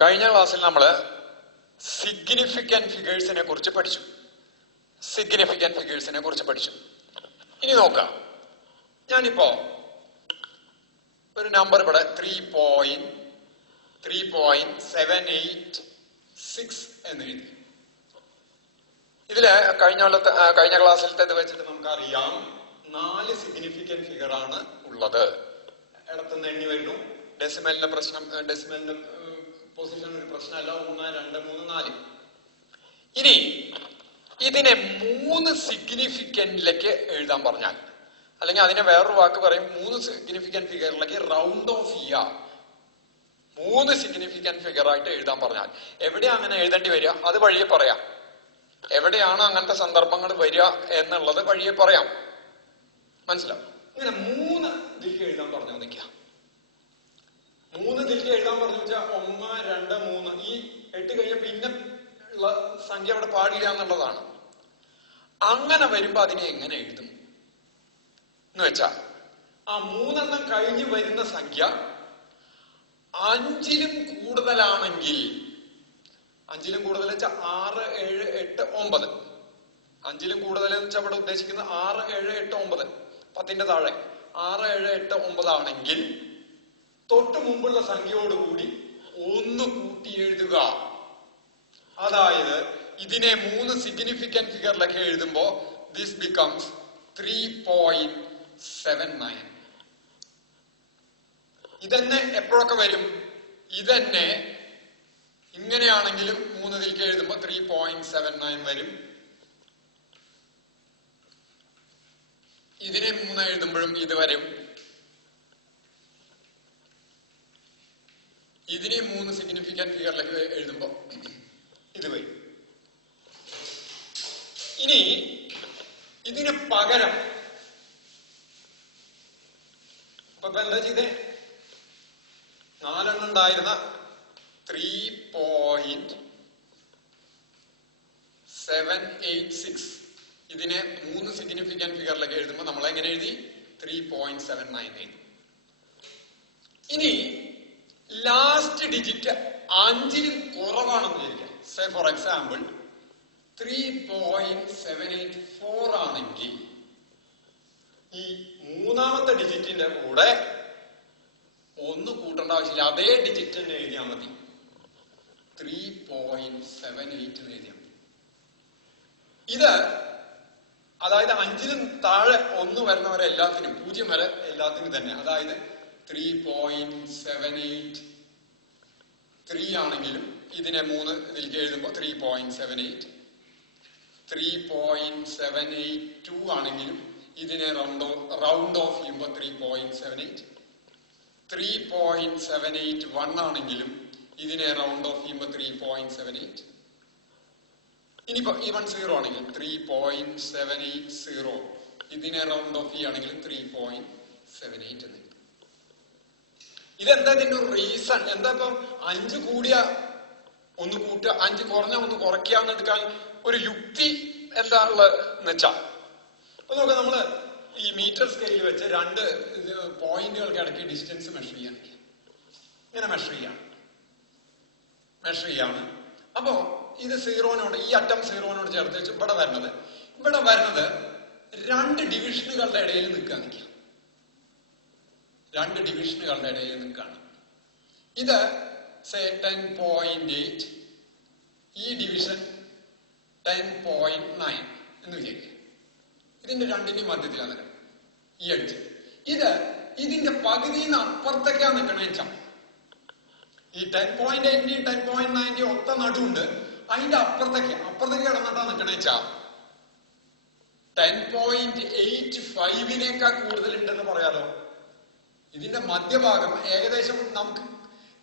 കഴിഞ്ഞ ക്ലാസ്സിൽ നമ്മൾ സിഗ്നിഫിക്കന്റ് ഫിഗേഴ്സിനെ കുറിച്ച് പഠിച്ചു. ഇനി നോക്കാം. ഞാനിപ്പോ ഒരു നമ്പർ ഇവിടെ 3.786 എന്ന് എഴുതി. ഇതില് കഴിഞ്ഞ ക്ലാസ്സിലത്തെ വെച്ചിട്ട് നമുക്കറിയാം 4 സിഗ്നിഫിക്കന്റ് ഫിഗർ ആണ് ഉള്ളത്. ഇടത്തുനിന്ന് എണ്ണി വരുന്നു. ഡെസിമലിന്റെ പൊസിഷൻ ഒരു പ്രശ്നമല്ല. 1, 2, 3, 4. ഇനി ഇതിനെ 3 സിഗ്നിഫിക്കന്റിലേക്ക് എഴുതാൻ പറഞ്ഞാൽ, അല്ലെങ്കിൽ അതിനെ വേറൊരു വാക്ക് പറയും, 3 സിഗ്നിഫിക്കന്റ് ഫിഗറിലേക്ക് റൗണ്ട് ഓഫ് ചെയ്യുക. 3 സിഗ്നിഫിക്കന്റ് ഫിഗർ ആയിട്ട് എഴുതാൻ പറഞ്ഞാൽ എവിടെയാ അങ്ങനെ എഴുതേണ്ടി വരിക അത് വഴിയെ പറയാം. എവിടെയാണ് അങ്ങനത്തെ സന്ദർഭങ്ങൾ വരിക എന്നുള്ളത് വഴിയെ പറയാം. മനസ്സിലാവും? ഇങ്ങനെ 3 ഇതിലേക്ക് എഴുതാൻ പറഞ്ഞു നിൽക്കാം. 3 ഇതിലേക്ക് എഴുതാൻ പറഞ്ഞു വെച്ചാൽ 1, 2, 3. ഈ 8 കഴിഞ്ഞ പിന്നെ ഉള്ള സംഖ്യ അവിടെ പാടില്ല എന്നുള്ളതാണ്. അങ്ങനെ വരുമ്പോ അതിനെ എങ്ങനെ എഴുതും എന്ന് വെച്ചാൽ, ആ 3 കഴിഞ്ഞ് വരുന്ന സംഖ്യ 5ലും കൂടുതലാണെങ്കിൽ, 5ലും കൂടുതൽ വെച്ചാൽ 6, 7, 8, 9. 5ലും കൂടുതൽ എന്ന് വെച്ചാൽ അവിടെ ഉദ്ദേശിക്കുന്നത് 6, 7, 8, 9. 10ന്റെ താഴെ 6, 7, 8, 9 ആണെങ്കിൽ തൊട്ട് മുമ്പുള്ള സംഖ്യയോടുകൂടി 1 കൂട്ടി എഴുതുക. അതായത് ഇതിനെ 3 സിഗ്നിഫിക്കന്റ് ഫിഗറിലൊക്കെ എഴുതുമ്പോ ദിസ് ബിക്കംസ് 3.79. ഇതന്നെ എപ്പോഴൊക്കെ വരും? ഇതന്നെ ഇങ്ങനെയാണെങ്കിലും 3 ഇതിലേക്ക് എഴുതുമ്പോ 3.79 വരും. ഇതിനെ 3 എഴുതുമ്പോഴും ഇത് വരും. ഇതിനെ 3 സിഗ്നിഫിക്കന്റ് ഫിഗറിലേക്ക് എഴുതുമ്പോ ഇത് വരും. ഇനി ഇതിന് പകരം അപ്പൊ എന്താ ചെയ്തേ? 4 ഉണ്ടായിരുന്ന 3.786 ഇതിനെ 3 സിഗ്നിഫിക്കന്റ് ഫിഗറിലേക്ക് എഴുതുമ്പോ നമ്മൾ എങ്ങനെ എഴുതി? 3.79 എഴുതി. ഇനി ലാസ്റ്റ് ഡിജിറ്റ് 5ലും കുറവാണെന്ന് വിചാരിക്കാം. സേ ഫോർ എക്സാമ്പിൾ 3.784 ആണെങ്കിൽ ഈ 3ാമത്തെ ഡിജിറ്റിന്റെ കൂടെ 1 കൂട്ടേണ്ട ആവശ്യമില്ല. അതേ ഡിജിറ്റ് തന്നെ എഴുതിയാൽ മതി. 3.78 എന്ന് എഴുതിയാൽ മതി. ഇത് അതായത് 5ലും താഴെ 1 വരുന്നവരെ എല്ലാത്തിനും, 0 വരെ എല്ലാത്തിനും തന്നെ. അതായത് 3.783 ആണെങ്കിലും ഇതിനെ 3 ഇതിലേക്ക് എഴുതുമ്പോൾ 3.78. 3.782 ആണെങ്കിലും ഇതിനെ റൗണ്ട് ഓഫ് ചെയ്യുമ്പോൾ 3.78. 3.781 ആണെങ്കിലും ഇതിനെ റൗണ്ട് ഓഫ് ചെയ്യുമ്പോൾ 3.78. ഇനിയിപ്പോ ഈവൻ 0 ആണെങ്കിൽ 3.780 ഇതിനെ റൗണ്ട് ഓഫ് ചെയ്യുകയാണെങ്കിൽ 3.78 എന്ന്. ഇതെന്താ ഇതിന്റെ ഒരു റീസൺ? എന്താ ഇപ്പം 5 കൂടിയ 1 കൂട്ടുക, 5 കുറഞ്ഞ 1 കുറയ്ക്കാന്ന് എടുക്കാൻ ഒരു യുക്തി എന്താ ഉള്ളതെന്ന് വെച്ചാ, അപ്പൊ നോക്കാം. നമ്മള് ഈ മീറ്റർ സ്കെയിലിൽ വെച്ച് 2 പോയിന്റുകൾക്ക് ഇടയ്ക്ക് ഡിസ്റ്റൻസ് മെഷർ ചെയ്യാണ്. ഇങ്ങനെ മെഷർ ചെയ്യാണ്. അപ്പോ ഇത് 0നോട്, ഈ അറ്റം 0നോട് ചേർത്ത് വെച്ച് ഇവിടെ വരുന്നത് 2 ഡിവിഷനുകളുടെ ഇടയിൽ നിൽക്കുകയാണ്. 2 ഡിവിഷനുകളുടെ ഇടയിൽ നിൽക്കുകയാണ്. ഇത് 10.8, ഈ ഡിവിഷൻ 10.9 എന്ന് വിചാരിക്കുക. ഇതിന്റെ 2ന്റെയും മധ്യത്തിലാണ് ഈ എഡ്ജ്. ഇതിന്റെ പകുതിന്ന് അപ്പുറത്തേക്കാണ് നിൽക്കണേ വെച്ചാൽ, ഈ 10.8ന്റെയും 10.9ന്റെയും ഒത്ത നടുവുണ്ട്. അതിന്റെ അപ്പുറത്തേക്ക് കിടന്നിട്ടാ നിൽക്കണേ വെച്ചാ 10.85നേക്കാൾ കൂടുതലുണ്ടെന്ന് പറയാലോ. ഇതിന്റെ മധ്യഭാഗം ഏകദേശം നമുക്ക്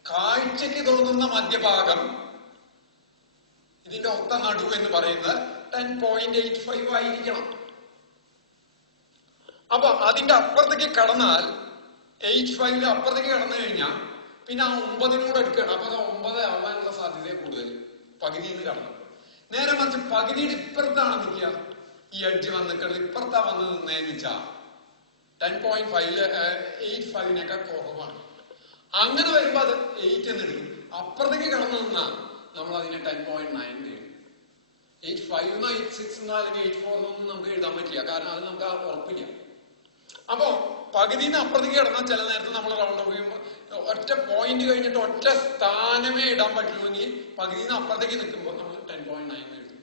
കാഴ്ചക്ക് തോന്നുന്ന മധ്യഭാഗം, ഇതിന്റെ ഒത്ത നടു എന്ന് പറയുന്നത് 10.85 ആയിരിക്കണം. അപ്പൊ അതിന്റെ അപ്പുറത്തേക്ക് കടന്നാൽ, 85ന്റെ അപ്പുറത്തേക്ക് കടന്നു കഴിഞ്ഞാൽ പിന്നെ ആ 9നോട് എടുക്കണം. അപ്പൊ അത് 9 ആവാനുള്ള സാധ്യത കൂടുതൽ. പകുതിയിൽ നിന്ന് കടന്നു. നേരെ മറിച്ച് പകുതിയുടെ ഇപ്പുറത്താണ് നിൽക്കുക. ഈ എഡ്ജ് വന്നിട്ട് ഇപ്പുറത്താ വന്ന് നിന്നേന്ന് വെച്ചാ 10.85നേക്കാൾ കുറവാണ്. അങ്ങനെ വരുമ്പോ അത് 8 എന്ന് എടുക്കും. അപ്പുറത്തേക്ക് കടന്നു നിന്നാ നമ്മൾ അതിനെ 10.9 എഴുതും. 8.5 8.6 അല്ലെങ്കിൽ 8.4 നമുക്ക് എഴുതാൻ പറ്റില്ല, കാരണം അത് നമുക്ക് ഉറപ്പില്ല. അപ്പോ പകുതിന്ന് അപ്പുറത്തേക്ക് കിടന്നാൽ ചില നേരത്ത് നമ്മൾ റൗണ്ട് ഓഫ് ചെയ്യുമ്പോൾ ഒറ്റ പോയിന്റ് കഴിഞ്ഞിട്ട് ഒറ്റ സ്ഥാനമേ ഇടാൻ പറ്റുമെങ്കിൽ പകുതിന്ന് അപ്പുറത്തേക്ക് നിൽക്കുമ്പോൾ നമ്മൾ 10.9 എഴുതും.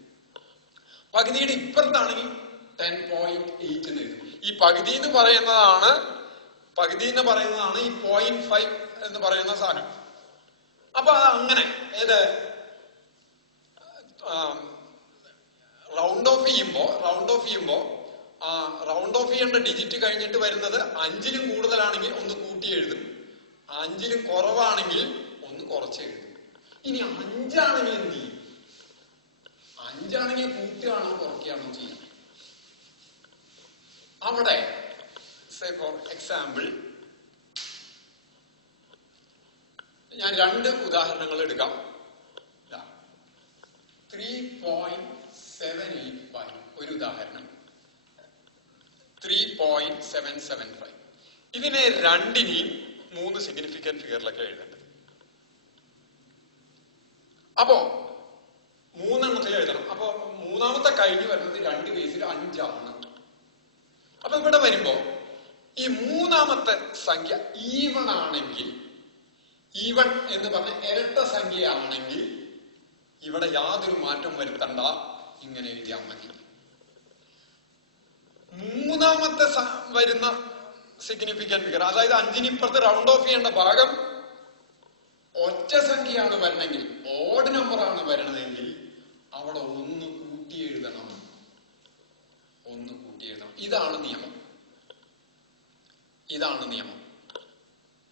പകുതിയുടെ ഇപ്പുറത്താണെങ്കിൽ 10.8 എന്ന് എഴുതും. ഈ പകുതി എന്ന് പറയുന്നതാണ് ഈ 0.5 എന്ന് പറയുന്ന സാധനം. അപ്പൊ അത് അങ്ങനെ ഏത് റൗണ്ട് ഓഫ് ചെയ്യുമ്പോ റൗണ്ട് ഓഫ് ചെയ്യേണ്ട ഡിജിറ്റ് കഴിഞ്ഞിട്ട് വരുന്നത് 5ലും കൂടുതലാണെങ്കിൽ ഒന്ന് കൂട്ടി എഴുതും, 5ലും കുറവാണെങ്കിൽ ഒന്ന് കുറച്ച് എഴുതും. ഇനി 5ആണെങ്കിൽ എന്ത് ചെയ്യും? 5ആണെങ്കിൽ കൂട്ടുകയാണോ കുറയ്ക്കുകയാണോ ചെയ്യും? അവിടെ ഫോർ എക്സാമ്പിൾ ഞാൻ 2 ഉദാഹരണങ്ങൾ എടുക്കാം. 3.785 ഒരു ഉദാഹരണം, 3.775. ഇതിനെ രണ്ടിനെയും 3 സിഗ്നിഫിക്കന്റ് ഫിഗറിലൊക്കെ എഴുതേണ്ടത്. അപ്പോ 3 എഴുതണം. അപ്പൊ മൂന്നാമത്തെ കഴിഞ്ഞ് വരുന്നത് 2 കേസിൽ 5 ആണ്. അപ്പൊ ഇവിടെ വരുമ്പോ ഈ മൂന്നാമത്തെ സംഖ്യ ഈവൺ ആണെങ്കിൽ, ഈവൺ എന്ന് പറഞ്ഞ ഇരട്ട സംഖ്യയാണെങ്കിൽ ഇവിടെ യാതൊരു മാറ്റം വരുത്തണ്ട, ഇങ്ങനെ എഴുതിയാൽ മതി. മൂന്നാമത്തെ വരുന്ന സിഗ്നിഫിക്കന്റ് ഫിഗർ, അതായത് 5ന് ഇപ്പുറത്ത് റൗണ്ട് ഓഫ് ചെയ്യേണ്ട ഭാഗം ഒറ്റ സംഖ്യയാണ് വരണമെങ്കിൽ, ഓഡ് നമ്പർ ആണ് വരണമെങ്കിൽ അവിടെ ഒന്ന് കൂട്ടി എഴുതണം. ഇതാണ് നിയമം.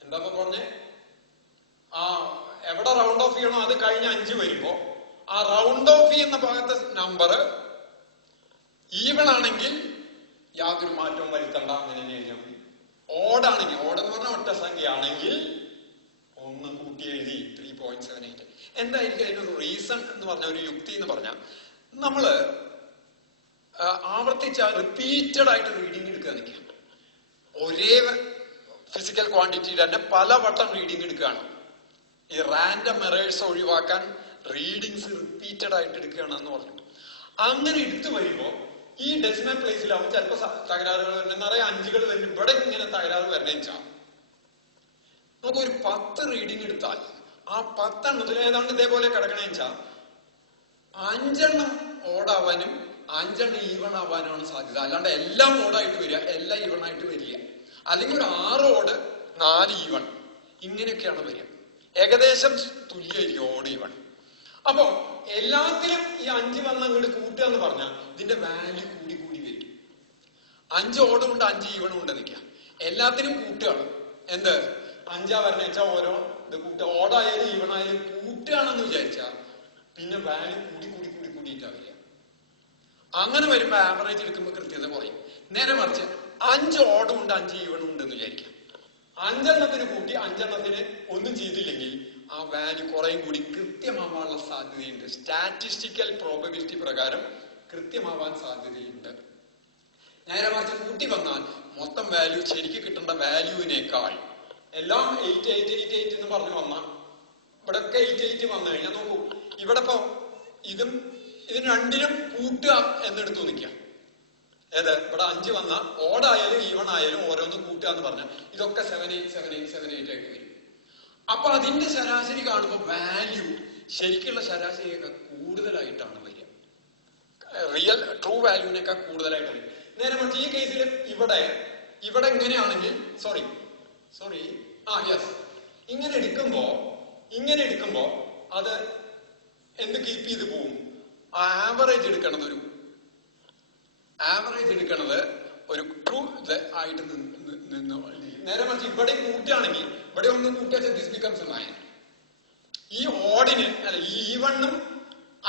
എന്താ പറഞ്ഞേ? എവിടെ റൗണ്ട് ഓഫ് ചെയ്യണോ അത് കഴിഞ്ഞ് 5 വരുമ്പോ ആ റൗണ്ട് ഓഫ് ചെയ്യുന്ന ഭാഗത്തെ നമ്പർ ഈവൺ ആണെങ്കിൽ യാതൊരു മാറ്റവും വരുത്തണ്ട, അങ്ങനെ എഴുതിയാൽ മതി. ഓടാണെങ്കിൽ, ഓടെന്ന് പറഞ്ഞാൽ ഒറ്റ സംഖ്യ ആണെങ്കിൽ ഒന്ന് കൂട്ടി എഴുതി 3.78. എന്തായിരിക്കും അതിനൊരു റീസൺ എന്ന് പറഞ്ഞ, ഒരു യുക്തി എന്ന് പറഞ്ഞാൽ, നമ്മള് ആവർത്തിച്ച റിപ്പീറ്റഡ് ആയിട്ട് റീഡിങ് എടുക്കുക നിൽക്കുക. ഒരേ ഫിസിക്കൽ ക്വാണ്ടിറ്റിയുടെ തന്നെ പല വട്ടം റീഡിങ് എടുക്കുകയാണ്. ഈ റാൻഡം എറേഴ്സ് ഒഴിവാക്കാൻ റീഡിങ്സ് റിപ്പീറ്റഡ് ആയിട്ട് എടുക്കുകയാണെന്ന് പറഞ്ഞു. അങ്ങനെ എടുത്തു വരുമ്പോ ഈ ഡെസിമൽ പ്ലേസിലാവും ചിലപ്പോ തകരാറുകൾ വരുന്നത്. നിറയെ 5കൾ വരുന്നു, ഇവിടെ ഇങ്ങനെ തകരാറ് വരണേന്ന് വെച്ചാൽ നമുക്കൊരു 10 റീഡിങ് എടുത്താൽ ആ 10 എണ്ണത്തിൽ ഏതാണ്ട് ഇതേപോലെ കിടക്കണേന്ന് വെച്ചാൽ 5 എണ്ണം ഓടാവാനും 5 എണ്ണം ഈവൺ ആവാനാണ് സാധ്യത. അല്ലാണ്ട് എല്ലാം ഓടായിട്ട് വരിക, എല്ലാം ഈവൺ ആയിട്ട് വരില്ല. അല്ലെങ്കിൽ ഒരു 6 ഓട് 4 ഈവൺ, ഇങ്ങനെയൊക്കെയാണ് വരിക. ഏകദേശം തുല്യമായിരിക്കും ഓട് ഈവൺ. അപ്പോ എല്ലാത്തിലും ഈ 5 വന്ന് അങ്ങോട്ട് കൂട്ടുക എന്ന് പറഞ്ഞാൽ ഇതിന്റെ വാല്യൂ കൂടി കൂടി വരും. 5 ഓടും ഉണ്ട്, 5 ഈവണും ഉണ്ട് നിൽക്കുക. എല്ലാത്തിനും കൂട്ടുകയാണ്. എന്ത് 5 വരണ വെച്ചാൽ ഓരോ ഇത് കൂട്ടുക. ഓടായാലും ഈവണായാലും കൂട്ടുകയാണെന്ന് വിചാരിച്ചാൽ പിന്നെ വാല്യൂ കൂടി കൂടി കൂടി കൂടിയിട്ടാ വരിക. അങ്ങനെ വരുമ്പോ ആവറേജ് എടുക്കുമ്പോൾ കൃത്യത കുറയും. നേരെ മറിച്ച് 5 ഓടും ഉണ്ട്, 5 ഈവണും ഉണ്ടെന്ന് വിചാരിക്കാം. 5 എണ്ണത്തിന് കൂട്ടി 5 എണ്ണത്തിന് ഒന്നും ചെയ്തില്ലെങ്കിൽ ആ വാല്യൂ കുറേയും കൂടി കൃത്യമാവാനുള്ള സാധ്യതയുണ്ട്. സ്റ്റാറ്റിസ്റ്റിക്കൽ പ്രോബബിലിറ്റി പ്രകാരം കൃത്യമാവാൻ സാധ്യതയുണ്ട്. നേരെ മറിച്ച് കൂട്ടി വന്നാൽ മൊത്തം വാല്യൂ ശരിക്കും കിട്ടേണ്ട വാല്യൂവിനേക്കാൾ എല്ലാം 8 എന്ന് പറഞ്ഞു വന്നാൽ ഇവിടെ ഒക്കെ 8 വന്നു കഴിഞ്ഞാൽ നോക്കൂ, ഇവിടെ ഇപ്പൊ ഇതിന് രണ്ടിനും കൂട്ടുക എന്നെടുത്തു നിൽക്കാം. ഏത് ഇവിടെ 5 വന്ന ഓടായാലും ഈവൺ ആയാലും ഓരോന്ന് കൂട്ടുക എന്ന് പറഞ്ഞാൽ ഇതൊക്കെ 7 ആയിട്ട് വരും. അപ്പൊ അതിന്റെ ശരാശരി കാണുമ്പോൾ വാല്യൂ ശരിക്കുള്ള ശരാശരിയേക്കാൾ കൂടുതലായിട്ടാണ് വരിക. റിയൽ ട്രൂ വാല്യൂവിനേക്കാൾ കൂടുതലായിട്ട് വരും. നേരെ മറിച്ച് ഈ കേസിൽ ഇവിടെ എങ്ങനെയാണെങ്കിൽ ഇങ്ങനെ എടുക്കുമ്പോ അത് എന്ത് കീപ്പ് ചെയ്ത് പോവും? ആവറേജ് എടുക്കണത് ഒരു ട്രൂ ആയിട്ട് നിന്ന്. നേരെ മറിച്ച് ഇവിടെ കൂട്ടുകയാണെങ്കിൽ ഇവിടെ ഒന്നും കൂട്ടിയാൽ ദിസ് ബിക്കംസ് 9. ഈ ഓഡിന് അല്ല ഈ ഈവണ്ണും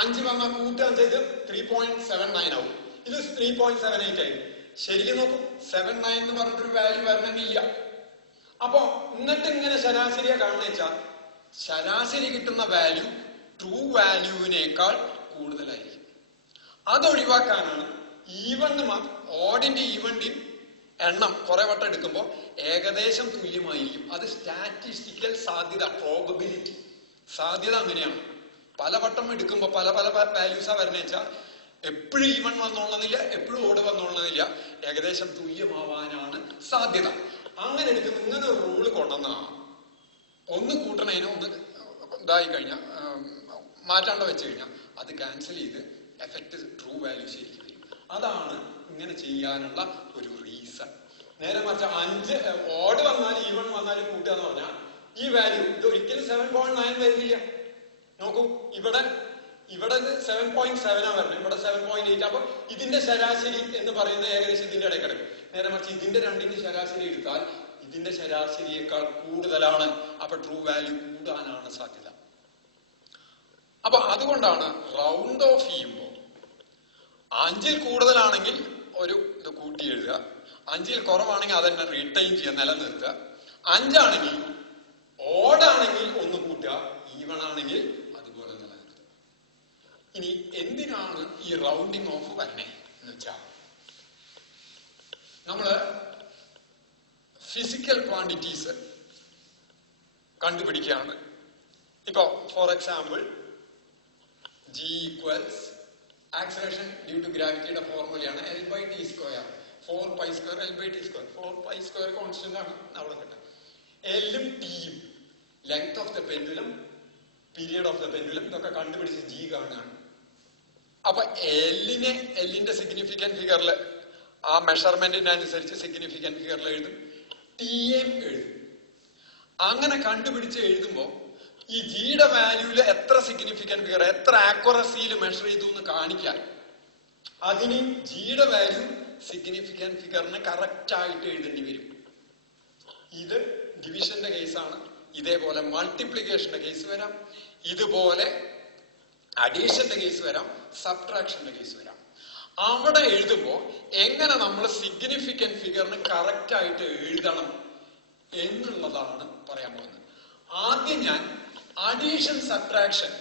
5 വന്നാൽ കൂട്ടുക ചെയ്ത് 3.79 ആവും. ഇത് 3.78 ആയി. ശരിക്കും നോക്കും 79 എന്ന് പറഞ്ഞിട്ടൊരു വാല്യൂ വരണമെന്നില്ല. അപ്പൊ എന്നിട്ട് ഇങ്ങനെ ശരാശരിയാ കാണുന്ന വെച്ചാൽ ശരാശരി കിട്ടുന്ന വാല്യൂ ട്രൂ വാല്യൂവിനേക്കാൾ കൂടുതലായിരിക്കും. അതൊഴിവാക്കാനാണ് ഓഡിന്റെ ഈവന്റെയും എണ്ണം കുറെ വട്ടം എടുക്കുമ്പോൾ ഏകദേശം തുല്യമായിരിക്കും. അത് സ്റ്റാറ്റിസ്റ്റിക്കൽ സാധ്യത, പ്രോബബിലിറ്റി സാധ്യത അങ്ങനെയാണ്. പലവട്ടം എടുക്കുമ്പോൾ പല പല വാല്യൂസാ വരുന്ന വെച്ചാൽ എപ്പോഴും ഈവൺ വന്നോളന്നില്ല, എപ്പോഴും ഓട് വന്നോളന്നില്ല, ഏകദേശം തുല്യമാവാനാണ് സാധ്യത. അങ്ങനെ എടുക്കുമ്പോൾ ഇങ്ങനെ ഒരു റൂള് കൊണ്ടുവന്ന ഒന്ന് കൂട്ടണേനെ ഒന്ന് ഇതായി കഴിഞ്ഞാൽ മാറ്റാണ്ട് വെച്ച് കഴിഞ്ഞാൽ അത് ക്യാൻസൽ ചെയ്ത് എഫക്റ്റ് ട്രൂ വാല്യൂ ശരിക്കും വരും. അതാണ് ഇങ്ങനെ ചെയ്യാനുള്ള ഒരു റീസൺ. നേരെ മറിച്ച് 5 ഓഡ് വന്നാലും ഈവൺ വന്നാലും കൂട്ടുക എന്ന് പറഞ്ഞാൽ ഈ വാല്യൂ ഇത് ഒരിക്കലും 7.9 വരുന്നില്ല. നോക്കൂ, ഇവിടെ 7.7 വരണം, ഇവിടെ 7.8. അപ്പൊ ഇതിന്റെ ശരാശരി എന്ന് പറയുന്നത് ഏകദേശം ഇതിന്റെ ഇടയിൽ കിടക്കും. നേരെ മറിച്ച് ഇതിന്റെ രണ്ടിന്റെ ശരാശരി എടുത്താൽ ഇതിന്റെ ശരാശരിയേക്കാൾ കൂടുതലാണ്. അപ്പൊ ട്രൂ വാല്യൂ കൂടാനാണ് സാധ്യത. അപ്പൊ അതുകൊണ്ടാണ് റൗണ്ട് ഓഫ് ചെയ്യുമ്പോൾ 5ൽ കൂടുതലാണെങ്കിൽ ഒരു ഇത് കൂട്ടി എഴുതുക, 5ൽ കുറവാണെങ്കിൽ അതന്നെ റീറ്റെയിൻ ചെയ്യുക, നിലനിർത്തുക. 5 ആണെങ്കിൽ ഓഡാണെങ്കിൽ ഒന്ന് കൂട്ടുക, ഈവൺ ആണെങ്കിൽ അതുപോലെ നിലനിർത്തുക. ഇനി എന്തിനാണ് ഈ റൗണ്ടിങ് ഓഫ് വരണേ എന്ന് വെച്ചാൽ നമ്മള് ഫിസിക്കൽ ക്വാണ്ടിറ്റീസ് കണ്ടുപിടിക്കുകയാണ്. ഇപ്പൊ for example G equals acceleration due to ഗ്രാവിറ്റിയുടെ ഫോർമുലയാണ് L/T², 4π² L/T². 4π² കോൺസ്റ്റന്റ് ആണ് അവിടെ കിട്ടുക. എല്ലും ടിയും length of the pendulum, period of the pendulum, ഇതൊക്കെ കണ്ടുപിടിച്ച് G കാണുകയാണ്. അപ്പൊ എല്ലിന്റെ സിഗ്നിഫിക്കന്റ് ഫിഗറിൽ ആ മെഷർമെന്റിന് അനുസരിച്ച് സിഗ്നിഫിക്കന്റ് ഫിഗറിൽ എഴുതും, ടിയും എഴുതും. അങ്ങനെ കണ്ടുപിടിച്ച് എഴുതുമ്പോ ഈ ജിയുടെ വാല്യൂല് എത്ര സിഗ്നിഫിക്കന്റ് ഫിഗർ, എത്ര ആക്യുറസിയിൽ മെഷർ ചെയ്തു എന്ന് കാണിക്കാൻ അതിന് ജിയുടെ വാല്യൂ സിഗ്നിഫിക്കന്റ് ഫിഗറിന് കറക്റ്റ് ആയിട്ട് എഴുതേണ്ടി വരും. ഇത് ഡിവിഷന്റെ കേസാണ്. ഇതേപോലെ മൾട്ടിപ്ലിക്കേഷന്റെ കേസ് വരാം, ഇതുപോലെ അഡീഷന്റെ കേസ് വരാം, സബ്ട്രാക്ഷന്റെ കേസ് വരാം. അവിടെ എഴുതുമ്പോ എങ്ങനെ നമ്മൾ സിഗ്നിഫിക്കന്റ് ഫിഗറിന് കറക്റ്റ് ആയിട്ട് എഴുതണം എന്നുള്ളതാണ് പറയാൻ പോകുന്നത്. ആദ്യം ഞാൻ അഡീഷൻ സബ്ട്രാക്ഷൻ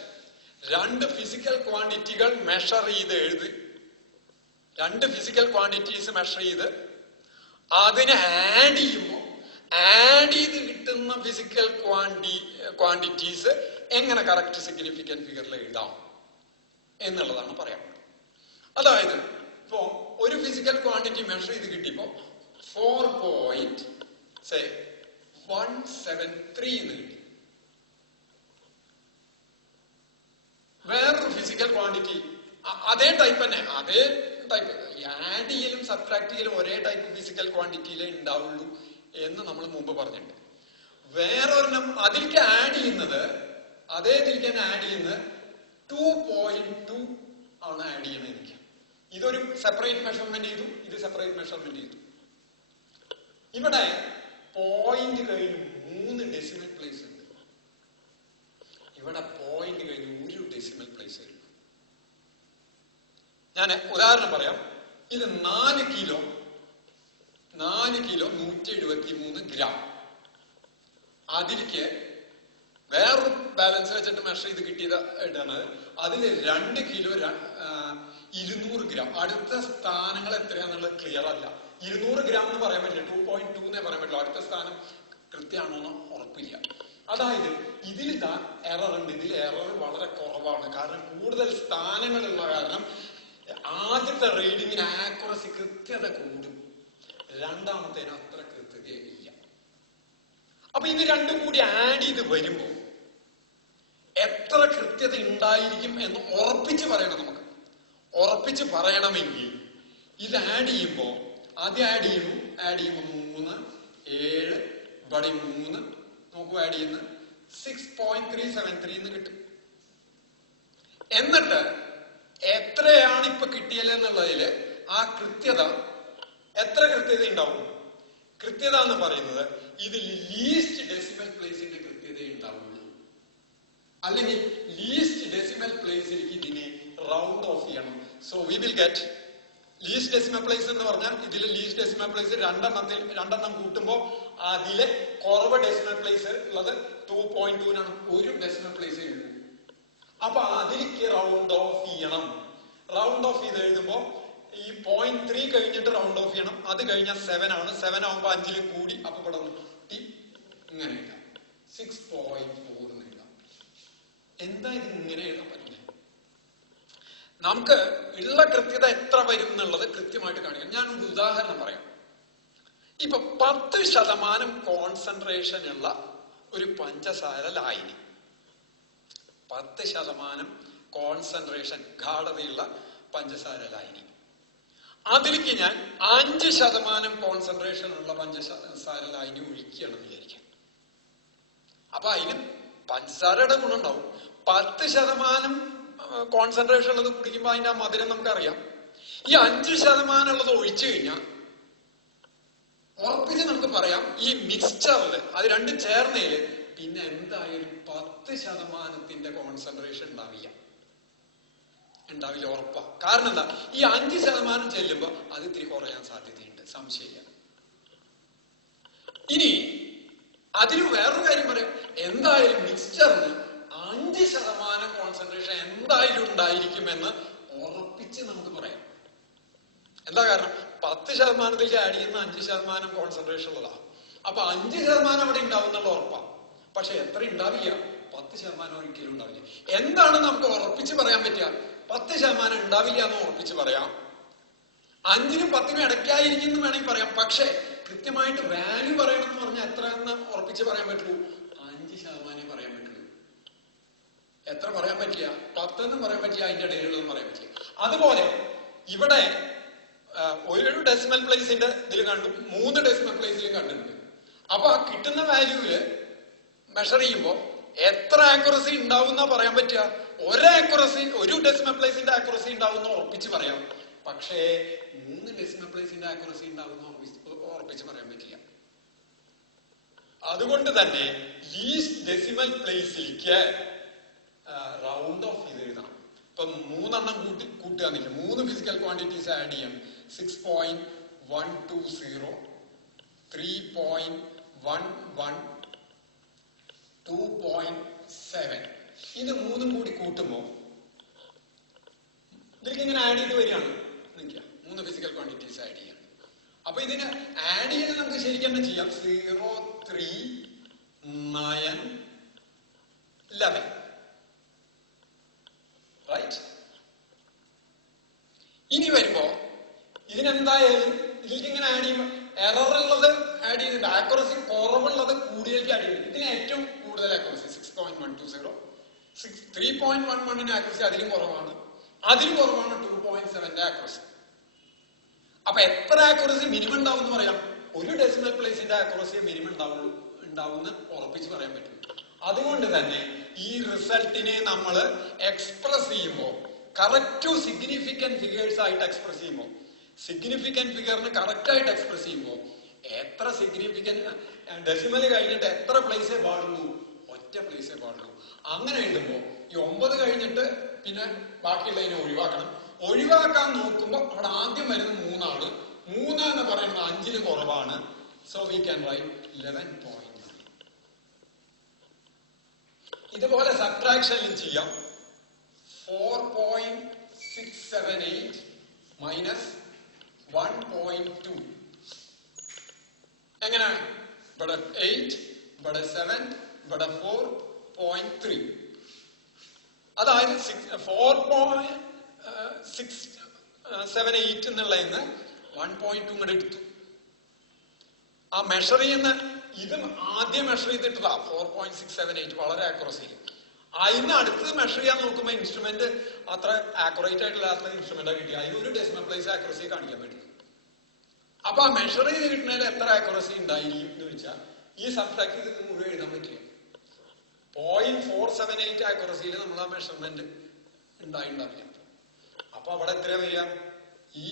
രണ്ട് ഫിസിക്കൽ ക്വാണ്ടിറ്റികൾ മെഷർ ചെയ്ത് എഴുതി, രണ്ട് ഫിസിക്കൽ ക്വാണ്ടിറ്റീസ് മെഷർ ചെയ്ത് അതിനെ ആഡ് ചെയ്യുമ്പോൾ ആഡ് ചെയ്ത് കിട്ടുന്ന ഫിസിക്കൽ ക്വാണ്ടിറ്റീസ് എങ്ങനെ കറക്റ്റ് സിഗ്നിഫിക്കന്റ് ഫിഗറിൽ എഴുതാം എന്നുള്ളതാണ് പറയാൻ. അതായത് ഇപ്പോ ഒരു ഫിസിക്കൽ ക്വാണ്ടിറ്റി മെഷർ ചെയ്ത് കിട്ടിയപ്പോ 4.173 എന്ന് കിട്ടി. വേറൊരു ഫിസിക്കൽ ക്വാണ്ടിറ്റി അതേ ടൈപ്പ് തന്നെ, അതേ ടൈപ്പ് ആഡ് ചെയ്യലും സബ്ട്രാക്ട് ചെയ്യലും ഒരേ ടൈപ്പ് ഫിസിക്കൽ ക്വാണ്ടിറ്റിയിലേ ഉണ്ടാവുള്ളൂ എന്ന് നമ്മൾ മുമ്പ് പറഞ്ഞിട്ടുണ്ട്. വേറൊരെണ്ണം അതിലേക്ക് ആഡ് ചെയ്യുന്നത്, അതേ ഇതിലേക്ക് തന്നെ ആഡ് ചെയ്യുന്നത് 2.2 ആണ് ആഡ് ചെയ്യണത്. എനിക്ക് ഇതൊരു സെപ്പറേറ്റ് മെഷർമെന്റ് ചെയ്തു, ഇത് സെപ്പറേറ്റ് മെഷർമെന്റ് ചെയ്തു. ഇവിടെ പോയിന്റ് കഴിഞ്ഞ് 3 ഡെസിമൽ പ്ലേസ് ഉണ്ട്, ഇവിടെ പോയിന്റ് കഴിഞ്ഞ് 1 ഡെസിമൽ പ്ലേസ് ഉണ്ട്. ഞാൻ ഉദാഹരണം പറയാം. ഇത് 4 കിലോ 173 ഗ്രാം. അതിലേക്ക് വേറൊരു ബാലൻസ് വെച്ചിട്ട് മെഷർ ചെയ്ത് കിട്ടിയത് ഇടാണ്. അതിൽ 2 കിലോ 200 ഗ്രാം. അടുത്ത സ്ഥാനങ്ങൾ എത്രയാന്നുള്ളത് ക്ലിയർ അല്ല. 200 ഗ്രാം എന്ന് പറയാൻ പറ്റില്ല, 2.2 എന്നേ പറയാൻ പറ്റില്ല. അടുത്ത സ്ഥാനം കൃത്യമാണോന്ന് ഉറപ്പില്ല. അതായത് ഇതിൽ എറർ ഉണ്ട്, ഇതിൽ എറർ വളരെ കുറവാണ്. കാരണം കൂടുതൽ സ്ഥാനങ്ങളുള്ള കാരണം ആദ്യത്തെ റീഡിങ്ങിന് ആക്യുറസി കൃത്യത കൂടും, രണ്ടാമത്തേന് അത്ര കൃത്യതയില്ല. അപ്പൊ ഇത് രണ്ടും കൂടി ആഡ് ചെയ്ത് വരുമ്പോ എത്ര കൃത്യത ഉണ്ടായിരിക്കും എന്ന് ഉറപ്പിച്ച് പറയണം. നമുക്ക് ഉറപ്പിച്ച് പറയണമെങ്കിൽ ഇത് ആഡ് ചെയ്യുമ്പോ ആദ്യം ആഡ് ചെയ്യുമ്പോ 3 7 ഇവിടെ 3 നോക്കൂ, ആഡ് ചെയ്യുന്ന 6.373 എന്ന് കിട്ടും. എന്നിട്ട് എത്രയാണ് ഇപ്പൊ കിട്ടിയത് എന്നുള്ളതില് ആ കൃത്യത, എത്ര കൃത്യത ഉണ്ടാവും? കൃത്യത എന്ന് പറയുന്നത് ഇതിൽ ലീസ്റ്റ് ഡെസിമൽ പ്ലേസിന്റെ കൃത്യത ഉണ്ടാവുള്ളൂ. അല്ലെങ്കിൽ ലീസ്റ്റ് ഡെസിമൽ പ്ലേസിലേക്ക് ഇതിനെ റൗണ്ട് ഓഫ് ചെയ്യണം. So we will get least decimal place എന്ന് പറഞ്ഞാൽ ഇതിൽ ലീസ്റ്റ് ഡെസിമൽ പ്ലേസ് രണ്ടെണ്ണം കൂട്ടുമ്പോ അതിലെ കുറവ് ഡെസിമൽ പ്ലേസ് ഉള്ളത് 2.2 ഒരു ഡെസിമൽ പ്ലേസ് ഉള്ളൂ. അപ്പൊ അതിലേക്ക് റൗണ്ട് ഓഫ് ചെയ്യണം. റൗണ്ട് ഓഫ് ചെയ്ത് എഴുതുമ്പോ ഈ 0.3 കഴിഞ്ഞിട്ട് റൗണ്ട് ഓഫ് ചെയ്യണം. അത് കഴിഞ്ഞാൽ 7 ആണ്. 7 ആവുമ്പോ 5 കൂടി, അപ്പൊ ഇവിടെ ഇങ്ങനെ എഴുതാം 6.4 എന്ന് എഴുതാം. എന്താ ഇത് ഇങ്ങനെ എഴുതാൻ പറ്റില്ല? നമുക്ക് ഉള്ള കൃത്യത എത്ര വരും എന്നുള്ളത് കൃത്യമായിട്ട് കാണിക്കാം. ഞാനൊരു ഉദാഹരണം പറയാം. ഇപ്പൊ 10% കോൺസെൻട്രേഷൻ ഉള്ള ഒരു പഞ്ചസാര ലായനി, 10% കോൺസെൻട്രേഷൻ ഗാഢതയുള്ള പഞ്ചസാര ലായനി, അതിലേക്ക് ഞാൻ 5% കോൺസെൻട്രേഷൻ ഉള്ള പഞ്ചസാര ലായനി ഒഴിക്കുകയാണെന്ന് വിചാരിക്കാം. അപ്പൊ അതിന് പഞ്ചസാരയുടെ ഗുണമുണ്ടാവും. 10% കോൺസെൻട്രേഷൻ ഉള്ളത് കുടിക്കുമ്പോൾ അതിന്റെ ആ മധുരം നമുക്കറിയാം. ഈ 5% ഉള്ളത് ഒഴിച്ചു കഴിഞ്ഞാൽ ഉറപ്പിച്ച് നമുക്ക് പറയാം ഈ മിക്സ്ചറില് അത് രണ്ടും ചേർന്നതില് പിന്നെ എന്തായാലും 10% കോൺസെൻട്രേഷൻ ഉണ്ടാവില്ല ഉറപ്പാ. കാരണം എന്താ, ഈ 5% ചെല്ലുമ്പോ അത് ഇത്തിരി കുറയാൻ സാധ്യതയുണ്ട്, സംശയമില്ല. ഇനി അതിന് വേറൊരു കാര്യം പറയാം, എന്തായാലും മിക്സ്ചറിന് 5% കോൺസെൻട്രേഷൻ എന്തായാലും ഉണ്ടായിരിക്കുമെന്ന് ഉറപ്പിച്ച് നമുക്ക് പറയാം. എന്താ കാരണം, 10% ആഡ് ചെയ്യുന്ന 5% കോൺസെൻട്രേഷൻ ഉള്ളതാണ്. അപ്പൊ 5% അവിടെ ഉണ്ടാവും എന്നുള്ള ഉറപ്പാ. പക്ഷെ എത്ര ഉണ്ടാവില്ല, 10% ഒരിക്കലും ഉണ്ടാവില്ല. എന്താണ് നമുക്ക് ഉറപ്പിച്ച് പറയാൻ പറ്റുക? 10% ഉണ്ടാവില്ല എന്ന് ഉറപ്പിച്ച് പറയാം. 5-നും 10-നും ഇടയ്ക്കായിരിക്കും എന്ന് വേണമെങ്കിൽ പറയാം. പക്ഷെ കൃത്യമായിട്ട് വാല്യൂ പറയണമെന്ന് പറഞ്ഞാൽ എത്ര എന്ന് ഉറപ്പിച്ച് പറയാൻ പറ്റുള്ളൂ? 5% പറയാൻ പറ്റുള്ളൂ. എത്ര പറയാൻ പറ്റിയ? 10 എന്നും പറയാൻ പറ്റിയ, അതിന്റെ ഇടയിലുള്ളതെന്ന് പറയാൻ പറ്റിയ. അതുപോലെ ഇവിടെ ഒരു ഡെസിമൽ പ്ലേസിന്റെ ഇതിൽ കണ്ടു, 3 ഡെസിമൽ പ്ലേസിലും കണ്ടിട്ടുണ്ട്. അപ്പൊ ആ കിട്ടുന്ന വാല്യൂല് മെഷർ ചെയ്യുമ്പോ എത്ര ആക്യുറസി ഉണ്ടാവും എന്നാ പറയാൻ പറ്റുക? ഒരു ഡെസിമൽ പ്ലേസിന്റെ ആക്യുറസി ഉണ്ടാവും എന്ന് ഉറപ്പിച്ച് പറയാം. പക്ഷേ 3 ഡെസിമൽ പ്ലേസിന്റെ ആക്യുറസി ഉണ്ടാവും ഉറപ്പിച്ച് പറയാൻ പറ്റില്ല. അതുകൊണ്ട് തന്നെ ലീസ്റ്റ് ഡെസിമൽ പ്ലേസിലേക്ക് റൗണ്ട് ഓഫ് ചെയ്ത് എഴുതണം. ഇപ്പൊ 3 കൂട്ടുക, 3 ഫിസിക്കൽ ക്വാണ്ടിറ്റീസ് ആഡ് ചെയ്യാം. 6.120, 3.11, 2.7. ഇത് 3 കൂടി കൂട്ടുമ്പോ ഇതിലേക്ക് ഇങ്ങനെ ആഡ് ചെയ്ത് വരികയാണ്. 3 ഫിസിക്കൽ ക്വാണ്ടിറ്റീസ് ആഡ് ചെയ്യാണ്. അപ്പൊ ഇതിന് ആഡ് ചെയ്യാൻ നമുക്ക് ശരിക്കും തന്നെ ചെയ്യാം. 0, 3, 9, 11. റൈറ്റ്? ഇനി വരുമ്പോ ഇതിനെന്തായാലും ഇതിലേക്ക് ഇങ്ങനെ ആഡ് ചെയ്യുമ്പോൾ എറർ ഉള്ളത് ആഡ് ചെയ്തിട്ടുണ്ട്, ആക്യുറസി കുറവുള്ളത് കൂടുതലേക്ക് ആഡ് ചെയ്തിട്ടുണ്ട്. ഇതിന് ഏറ്റവും കൂടുതൽ ആക്യുറസി 6.120, 3.11 ആക്യുറസി അതിലും കുറവാണ്, 2.7 ആക്യുറസി. അപ്പൊ എത്ര ആക്യുറസി മിനിമം ഉണ്ടാവും എന്ന് പറയാം? ഒരു ഡെസിമൽ പ്ലേസിന്റെ ആക്യുറസി മിനിമം ഉണ്ടാവുമെന്ന് ഉറപ്പിച്ച് പറയാൻ പറ്റും. അതുകൊണ്ട് തന്നെ ഈ റിസൾട്ടിനെ നമ്മൾ എക്സ്പ്രസ് ചെയ്യുമ്പോൾ, കറക്റ്റ് സിഗ്നിഫിക്കന്റ് ഫിഗേഴ്സ് ആയിട്ട് എക്സ്പ്രസ് ചെയ്യുമ്പോൾ, സിഗ്നിഫിക്കന്റ് ഫിഗറിന് കറക്റ്റ് ആയിട്ട് എക്സ്പ്രസ് ചെയ്യുമ്പോൾ എത്ര സിഗ്നിഫിക്കന്റ് ഡെസിമൽ കഴിഞ്ഞിട്ട് എത്ര പ്ലേസേ പാടുള്ളൂ? ഒറ്റ പ്ലേസേ പാടുള്ളൂ. അങ്ങനെ എഴുതുമ്പോൾ ഈ 9 കഴിഞ്ഞിട്ട് പിന്നെ ബാക്കിയുള്ളതിനെ ഒഴിവാക്കണം. ഒഴിവാക്കാൻ നോക്കുമ്പോൾ അവിടെ ആദ്യം വരുന്ന 3 ആണ്. 3 എന്ന് പറയുന്നത് 5-ന് കുറവാണ്. So we can write 11.9. ഇതുപോലെ സബ്ട്രാക്ഷനിലും ചെയ്യാം. 4.678 മൈനസ് 1.2. എങ്ങനെയാണ്? ഇവിടെ 8, ഇവിടെ 7, ഇവിടെ 4.3. അതായത് 4.678 എന്നുള്ളതിന് 1.2 കൂടെ എടുത്തു. ആ മെഷർ ചെയ്യുന്ന ഇതും ആദ്യം മെഷർ ചെയ്തിട്ടതാ 4.678 വളരെ ആക്യുറസിയിൽ. അതിന് അടുത്തത് മെഷർ ചെയ്യാൻ നോക്കുമ്പോൾ ഇൻസ്ട്രുമെന്റ് അത്ര ആക്യുറേറ്റ് ആയിട്ടില്ലാത്ത ഇൻസ്ട്രുമെന്റാ കിട്ടിയ. അതിനൊരു ഡെസിമൽ പ്ലേസ് ആക്യുറസി കാണിക്കാൻ പറ്റും. അപ്പൊ ആ മെഷർ ചെയ്ത് കിട്ടുന്നതിൽ എത്ര ആക്യുറസി ഉണ്ടായിരിക്കും എന്ന് വെച്ചാൽ ഈ സബ്ട്രാക്ട് ചെയ്ത് മുഴുവൻ എഴുതാൻ പറ്റില്ല. 0.478 ആക്യുറസിയിൽ നമ്മൾ ആ മെഷർമെന്റ് ഉണ്ടായിണ്ടാവില്ല. അപ്പൊ അവിടെ എത്ര വരിക? ഈ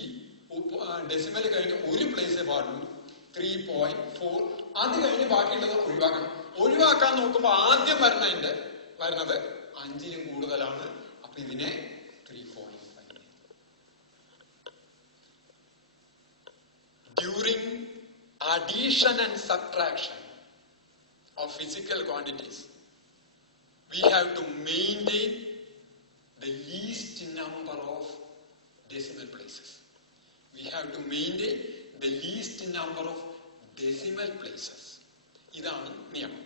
ഡെസിമൽ കഴിഞ്ഞ് ഒരു പ്ലേസേ പാടുള്ളൂ, 3.4. അത് കഴിഞ്ഞ് ബാക്കിയുള്ളത് ഒഴിവാക്കണം. ഒഴിവാക്കാൻ നോക്കുമ്പോൾ ആദ്യം വരുന്നത് 5-നും കൂടുതലാണ്. അപ്പൊ ഇതിനെ 3.5. During addition and subtraction of physical quantities, we have to maintain the least number of decimal places. We have to maintain the least number of decimal places. ഇതാണ് നിയമം.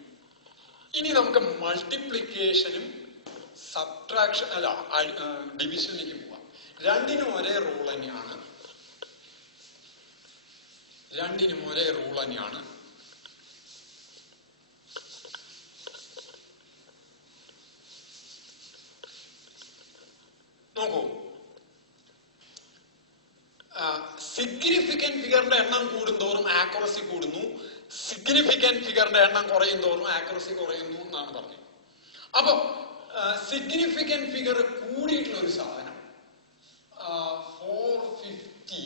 ഇനി നമുക്ക് മൾട്ടിപ്ലിക്കേഷനും സബ്ട്രാക്ഷൻ അല്ല ഡിവിഷനിലേക്ക് പോവാം. രണ്ടിനും ഒരേ റൂൾ തന്നെയാണ്. നോക്കൂ, സിഗ്നിഫിക്കന്റ് ഫിഗറിന്റെ എണ്ണം കൂടുന്തോറും ആക്യുറസി കൂടുന്നു, സിഗ്നിഫിക്കന്റ് ഫിഗറിന്റെ എണ്ണം കുറയും തോറും ആക്യുറസി കുറയുന്നു എന്നാണ് പറഞ്ഞത്. അപ്പൊ സിഗ്നിഫിക്കന്റ് ഫിഗർ കൂടിയിട്ടുള്ള ഒരു സാധനം 450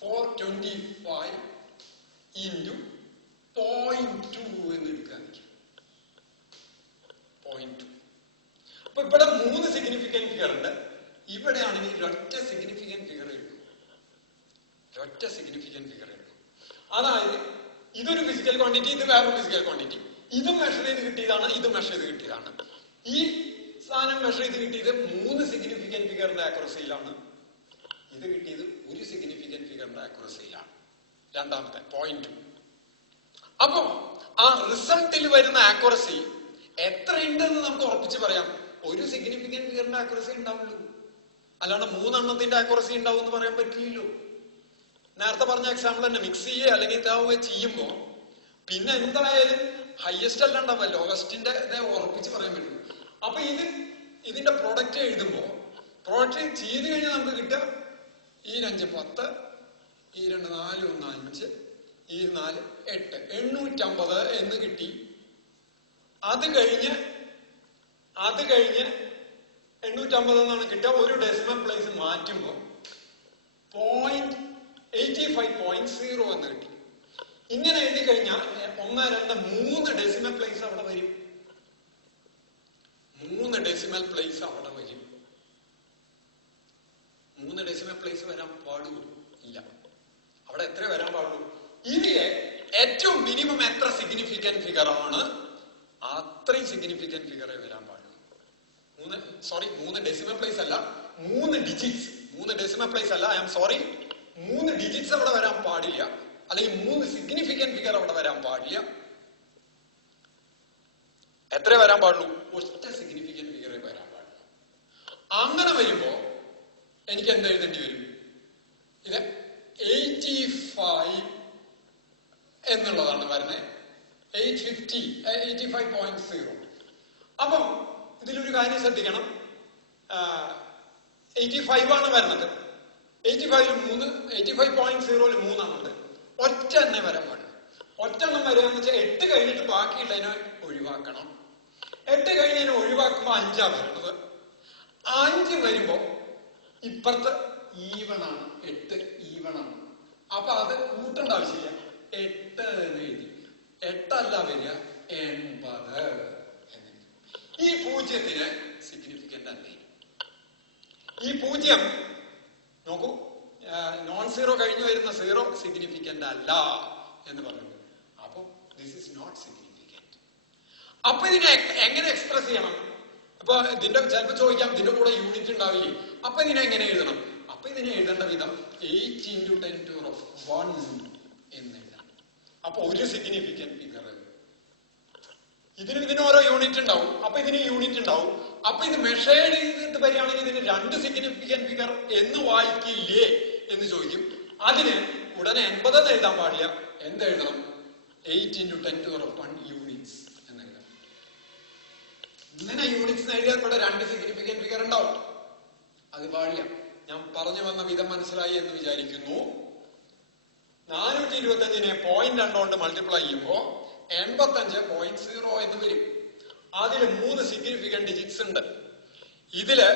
425 into 0.2 എന്ന് എടുക്കാൻ. 0.2. അപ്പൊ ഇവിടെ 3 സിഗ്നിഫിക്കന്റ് ഫിഗർ ഉണ്ട്. ഇവിടെയാണെങ്കിൽ ഒറ്റ സിഗ്നിഫിക്കന്റ് ഫിഗർ എടുക്കും. അതായത് ഇതൊരു ഫിസിക്കൽ ക്വാണ്ടിറ്റി, ഇത് വേറൊരു ഫിസിക്കൽ ക്വാണ്ടിറ്റി. ഇതും മെഷർ ചെയ്ത് കിട്ടിയതാണ്, ഇതും മെഷർ ചെയ്ത് കിട്ടിയതാണ്. ഈ സാധനം മെഷർ ചെയ്ത് കിട്ടിയത് 3 സിഗ്നിഫിക്കന്റ് ഫിഗറിന്റെ ആക്യുറസിയിലാണ്. ഇത് കിട്ടിയത് ഒരു സിഗ്നിഫിക്കന്റ് ഫിഗറിന്റെ ആക്യുറസിയിലാണ്. രണ്ടാമത്തെ 0.2. അപ്പൊ ആ റിസൾട്ടിൽ വരുന്ന ആക്യുറസി എത്രയുണ്ടെന്ന് നമുക്ക് ഉറപ്പിച്ച് പറയാം. ഒരു സിഗ്നിഫിക്കന്റ് ഫിഗറിന്റെ ആക്യുറസി ഉണ്ടാവുള്ളൂ, അല്ലാണ്ട് 3 എണ്ണത്തിന്റെ ആക്യുറസി ഉണ്ടാവും എന്ന് പറയാൻ പറ്റില്ലല്ലോ. നേരത്തെ പറഞ്ഞ എക്സാമ്പിൾ തന്നെ മിക്സ് ചെയ്യുക അല്ലെങ്കിൽ ഇതാവുക ചെയ്യുമ്പോ പിന്നെ എന്തായാലും ഹയസ്റ്റ് അല്ല ഉണ്ടാവുക, ലോവസ്റ്റിന്റെ ഇതേ ഉറപ്പിച്ച് പറയാൻ പറ്റുള്ളൂ. അപ്പൊ ഇതിന്റെ പ്രൊഡക്റ്റ് എഴുതുമ്പോ പ്രൊഡക്റ്റ് ചെയ്ത് കഴിഞ്ഞാൽ നമുക്ക് കിട്ടുക ഈ 5 10, ഈ 2 4 1 5, ഈ 4 8 850 എന്ന് കിട്ടി. അത് കഴിഞ്ഞ് 850 എന്നാണ് കിട്ടുക. ഒരു ഡെസിമൽ പ്ലേസ് മാറ്റുമ്പോ 0.85.0 എന്ന് കിട്ടി. ഇങ്ങനെ എഴുതി കഴിഞ്ഞാൽ 1 2 3 ഡെസിമൽ പ്ലേസ് അവിടെ വരും. 3 ഡെസിമൽ പ്ലേസ് അവിടെ വരും. 3 ഡെസിമൽ പ്ലേസ് വരാൻ പാടുള്ളൂ ഇല്ല. അവിടെ എത്ര വരാൻ പാടുള്ളൂ? ഇതിലെ ഏറ്റവും മിനിമം എത്ര സിഗ്നിഫിക്കന്റ് ഫിഗർ ആണ് അത്രയും സിഗ്നിഫിക്കന്റ് ഫിഗറെ വരാൻ പാടുള്ളൂ. 3 ഡെസിമൽ പ്ലേസ് അല്ല, 3 ഡിജിറ്റ്സ്. 3 ഡെസിമൽ പ്ലേസ് അല്ല, ഐ ആം സോറി, 3 ഡിജിറ്റ്സ് അവിടെ വരാൻ പാടില്ല, അല്ലെങ്കിൽ 3 സിഗ്നിഫിക്കന്റ് ഫിഗർ അവിടെ വരാൻ പാടില്ല. എത്ര വരാൻ പാടുള്ളൂ? ഒറ്റ സിഗ്നിഫിക്കന്റ് ഫിഗറെ വരാൻ പാടുള്ളൂ. അങ്ങനെ വരുമ്പോ എനിക്ക് എന്താ എഴുതേണ്ടി വരും? ഇത് 85 എന്നുള്ളതാണ് വരുന്നത്. 85.0. അപ്പം ഇതിലൊരു കാര്യം ശ്രദ്ധിക്കണം. 85 ആണ് വരുന്നത്. 85.0 3 ആണുണ്ട്. ഒറ്റ എണ്ണ വരാൻ പാടില്ല. ഒറ്റ എണ്ണം വരികയെന്ന് വെച്ചാൽ 8 കഴിഞ്ഞിട്ട് ബാക്കിയുള്ളതിനെ ഒഴിവാക്കണം. 8 കഴിഞ്ഞതിനെ ഒഴിവാക്കുമ്പോ 5 വരുന്നത്. 5 വരുമ്പോ ഇപ്പുറത്ത് ഈവണാണ്, 8 ഈവണാണ്. അപ്പൊ അത് കൂട്ടേണ്ട ആവശ്യമില്ല, 8 എന്ന് എഴുതി. 8 അല്ല വരിക, 80 എന്ന്. ഈ 0ത്തിന് സിഗ്നിഫിക്കന്റ് അല്ലേ? ഈ 0 നോക്കൂ, നോൺ സീറോ കഴിഞ്ഞു വരുന്ന 0 സിഗ്നിഫിക്കന്റ് അല്ല എന്ന് പറയുന്നത്. അപ്പൊ ദിസ് ഇസ് നോട്ട് സിഗ്നിഫിക്കന്റ്. അപ്പൊ ഇതിനെ എങ്ങനെ എക്സ്പ്രസ് ചെയ്യണം? അപ്പൊ ഇതിന്റെ ചിലപ്പോൾ ചോദിക്കാം, ഇതിന്റെ കൂടെ യൂണിറ്റ് ഉണ്ടാവില്ലേ? അപ്പൊ ഇതിനെ എങ്ങനെ എഴുതണം? അപ്പൊ ഇതിനെ എഴുതേണ്ട വിധം 8 × 10⁻1 എന്ന് എഴുതാം. അപ്പൊ ഒരു സിഗ്നിഫിക്കന്റ് ഫിഗർ. ഇതിന് ഓരോ യൂണിറ്റ് ഉണ്ടാവും. അപ്പൊ ഇതിന് യൂണിറ്റ് ഉണ്ടാവും. അപ്പൊ ഇത് മെഷേർഡ് ചെയ്തിട്ട് വരികയാണെങ്കിൽ ഇതിന് 2 സിഗ്നിഫിക്കന്റ് ഫിഗർ എന്ന് വായിക്കില്ലേ എന്ന് ചോദിക്കും. അതിന് ഉടനെ 80 എന്ന് എഴുതാൻ പാടില്ല. എന്തെഴുതണം? 8 × 10⁻1 യൂണിറ്റ്സ് എന്ന് എഴുതാം. ഇങ്ങനെ യൂണിറ്റ്സ് എഴുതിയാൽ ഇവിടെ 2 സിഗ്നിഫിക്കന്റ് ഫിഗർ ഉണ്ടാവും. അത് പാടില്ല. ഞാൻ പറഞ്ഞു വന്ന വിധം മനസ്സിലായി എന്ന് വിചാരിക്കുന്നു. 425നെ 0.2 കൊണ്ട് മൾട്ടിപ്ലൈ ചെയ്യുമ്പോ 85.0 എന്ന് വരും. അതിൽ 3 സിഗ്നിഫിക്കന്റ് ഡിജിറ്റ്സ് ഉണ്ട്. ഇതില്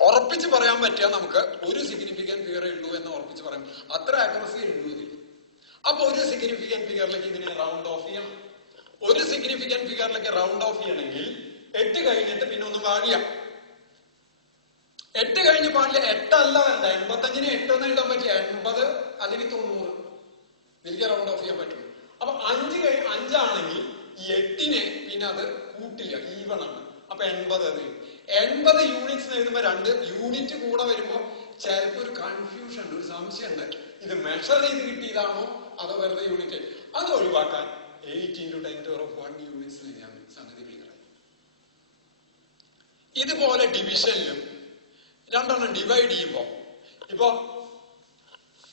ഉറപ്പിച്ച് പറയാൻ പറ്റുക നമുക്ക് ഒരു സിഗ്നിഫിക്കന്റ് ഫിഗർ ഉള്ളൂ എന്ന് ഉറപ്പിച്ച് പറയാം. അത്ര ആക്യുറസി ഉള്ളൂ ഇതിൽ. അപ്പൊ ഒരു സിഗ്നിഫിക്കന്റ് ഫിഗറിലേക്ക് ഇതിനെ റൗണ്ട് ഓഫ് ചെയ്യണം. ഒരു സിഗ്നിഫിക്കന്റ് ഫിഗറിലേക്ക് റൗണ്ട് ഓഫ് ചെയ്യണമെങ്കിൽ 8 കഴിഞ്ഞിട്ട് പിന്നെ ഒന്നും പാടില്ല. 8 കഴിഞ്ഞ് പാടില്ല. 8 അല്ല വേണ്ട, 85നെ 8 എന്ന് എഴുതാൻ പറ്റില്ല. 80 അല്ലെങ്കിൽ 90 ഇതിലേക്ക് റൗണ്ട് ഓഫ് ചെയ്യാൻ പറ്റും. അപ്പൊ 5 ആണെങ്കിൽ ഈ 8നെ പിന്നെ അത് കൂട്ടില്ല, ഈവൺ ആണ്. അപ്പൊ 80. 80 യൂണിറ്റ്സ് എഴുതുമ്പോ 2 യൂണിറ്റ് കൂടെ വരുമ്പോ ചിലപ്പോ ഒരു കൺഫ്യൂഷൻ ഉണ്ട്, ഒരു സംശയമുണ്ട്. ഇത് മെഷർ ചെയ്ത് കിട്ടിയതാണോ അതോ വെറുതെ യൂണിറ്റ്? അത് ഒഴിവാക്കാൻ 8 × 10⁻1 യൂണിറ്റ്സ് എഴുതാൻ സംഗതി ക്ലിയർ. ഇതുപോലെ ഡിവിഷനിലും രണ്ടെണ്ണം ഡിവൈഡ് ചെയ്യുമ്പോൾ ഇപ്പൊ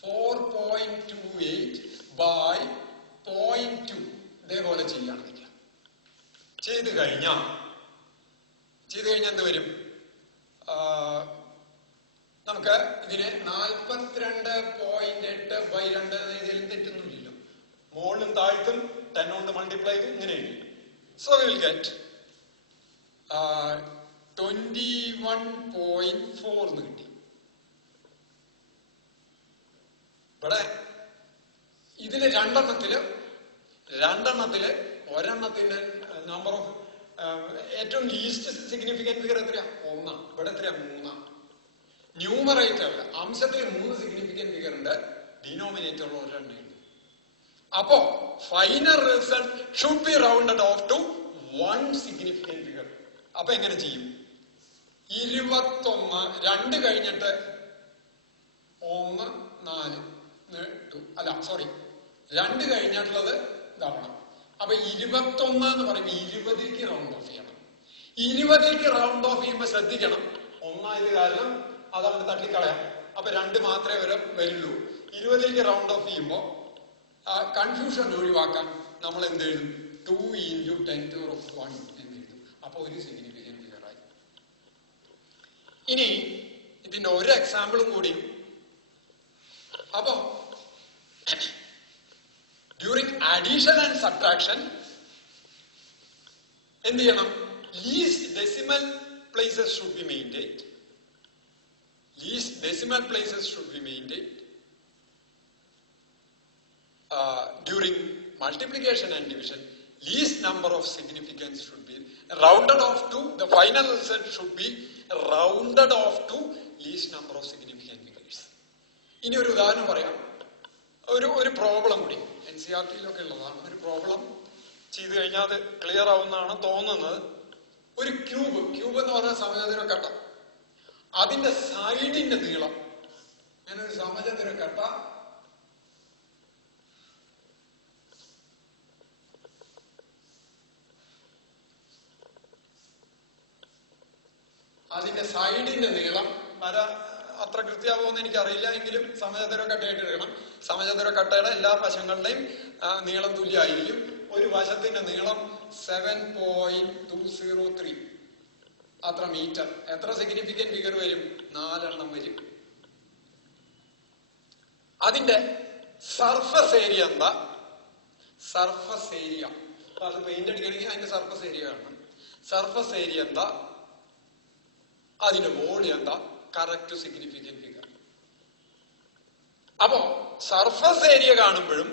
4.28 by 0.2 ഇതേപോലെ ചെയ്യുകയാണെന്നില്ല. ചെയ്ത് കഴിഞ്ഞാൽ എന്ത് വരും? നമുക്ക് ഇതിനെ 42.8 by 2 എഴുതിയാലും തെറ്റൊന്നുമില്ലല്ലോ. മുകളിലും താഴ്ത്തും 10 കൊണ്ട് മൾട്ടിപ്ലൈ ചെയ്തു ഇങ്ങനെ എഴുതി. സോ വി വിൽ ഗെറ്റ് 21.4 എന്ന് കിട്ടി. ഇവിടെ ഇതില് രണ്ടെണ്ണത്തില് ഒരെണ്ണത്തിന്റെ നമ്പർ ഓഫ് ഏറ്റവും ലീസ്റ്റ് സിഗ്നിഫിക്കന്റ് ഫിഗർ എത്രയാ? 1. ഇവിടെ എത്രയാ? 3. ന്യൂമറേറ്ററില് അംശത്തിൽ 3 സിഗ്നിഫിക്കന്റ് ഫിഗർ ഉണ്ട്, ഡിനോമിനേറ്ററിൽ ഒരെണ്ണം ഉണ്ട്. അപ്പോ final result should be rounded of two 1 significant figure. അപ്പൊ എങ്ങനെ ചെയ്യും? 21 2 കഴിഞ്ഞിട്ട് 1 4 അല്ല സോറി 2 കഴിഞ്ഞിട്ടുള്ളത് ഇതാവണം. അപ്പൊ 21 എന്ന് പറയുമ്പോൾ 20ലേക്ക് റൗണ്ട് ഓഫ് ചെയ്യണം. 20ലേക്ക് റൗണ്ട് ഓഫ് ചെയ്യുമ്പോൾ ശ്രദ്ധിക്കണം, 1 ആയത് കാരണം അതവിടെ തട്ടിക്കളയാം. അപ്പൊ 2 മാത്രമേ വരുള്ളൂ. 20ലേക്ക് റൗണ്ട് ഓഫ് ചെയ്യുമ്പോൾ കൺഫ്യൂഷൻ ഒഴിവാക്കാൻ നമ്മൾ എന്ത് എഴുതും? 2 × 10⁻1 എന്ന് എഴുതും. അപ്പൊ ഒരു സിഗ്നിഫിക്കന്റ് ഫിഗർ ആയി. ഇനി ഇതിന്റെ ഒരു എക്സാമ്പിളും കൂടി. അപ്പൊ ഡ്യൂറിങ് അഡീഷൻ ആൻഡ് സബ്ട്രാക്ഷൻ എന്ത് ചെയ്യണം? Least decimal places should be maintained. During multiplication and division, least number of significance should be rounded off to, the final result should be rounded off to least number of significant figures. ഇനി ഒരു ഉദാഹരണം പറയാം. ഒരു problem കൂടി NCERT-യിലൊക്കെ ഉള്ളതാണ്. ഒരു problem ചെയ്തു കഴിഞ്ഞാൽ അത് ക്ലിയർ ആവുന്നതാണ് തോന്നുന്നത്. ഒരു ക്യൂബ് എന്ന് പറഞ്ഞ സമചതുര കട്ട, അതിന്റെ സൈഡിന്റെ നീളം, ഞാനൊരു സമചതുര കട്ട അതിന്റെ സൈഡിന്റെ നീളം വര അത്ര കൃത്യമാവുമെന്ന് എനിക്കറിയില്ല, എങ്കിലും സമചതുര കട്ടയായിട്ട് എടുക്കണം. സമചതുര കട്ടയുടെ എല്ലാ വശങ്ങളുടെയും നീളം തുല്യമായിരിക്കും. ഒരു വശത്തിന്റെ നീളം 7.203 അത്ര മീറ്റർ. എത്ര സിഗ്നിഫിക്കന്റ് ഫിഗർ വരും? 4 എണ്ണം വരും. അതിന്റെ സർഫസ് ഏരിയ എന്താ? സർഫസ് ഏരിയ അത് പെയിന്റ് അടിക്കണമെങ്കിൽ അതിന്റെ സർഫസ് ഏരിയ കാണണം. സർഫസ് ഏരിയ എന്താ? അതിന്റെ വോളിയം എന്താ? Correct significant figure. അപ്പോ സർഫസ് ഏരിയ കാണുമ്പോഴും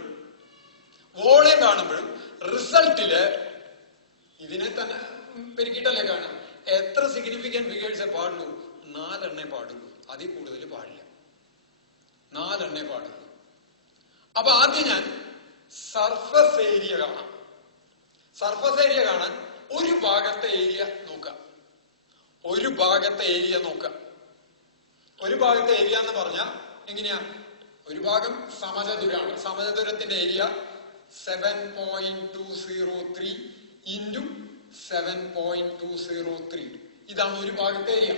വോളിയം കാണുമ്പോഴും റിസൾട്ടില് ഇതിനെ തന്നെ പെരുക്കിട്ടല്ലേ കാണാം. എത്ര സിഗ്നിഫിക്കന്റ് ഫിഗേഴ്സേ പാടുള്ളൂ? 4 എണ്ണേ പാടുള്ളൂ. അതിൽ കൂടുതൽ പാടില്ല. 4 എണ്ണേ പാടുള്ളൂ. അപ്പൊ ആദ്യം ഞാൻ സർഫസ് ഏരിയ കാണാം. സർഫസ് ഏരിയ കാണാൻ ഒരു ഭാഗത്തെ ഏരിയ നോക്കാം. ഒരു ഭാഗത്തെ ഏരിയ എന്ന് പറഞ്ഞാൽ എങ്ങനെയാ? ഒരു ഭാഗം സമചതുരാണ്. സമചതുരത്തിന്റെ ഏരിയ 7.203 × 7.203. ഇതാണ് ഒരു ഭാഗത്തെ ഏരിയ.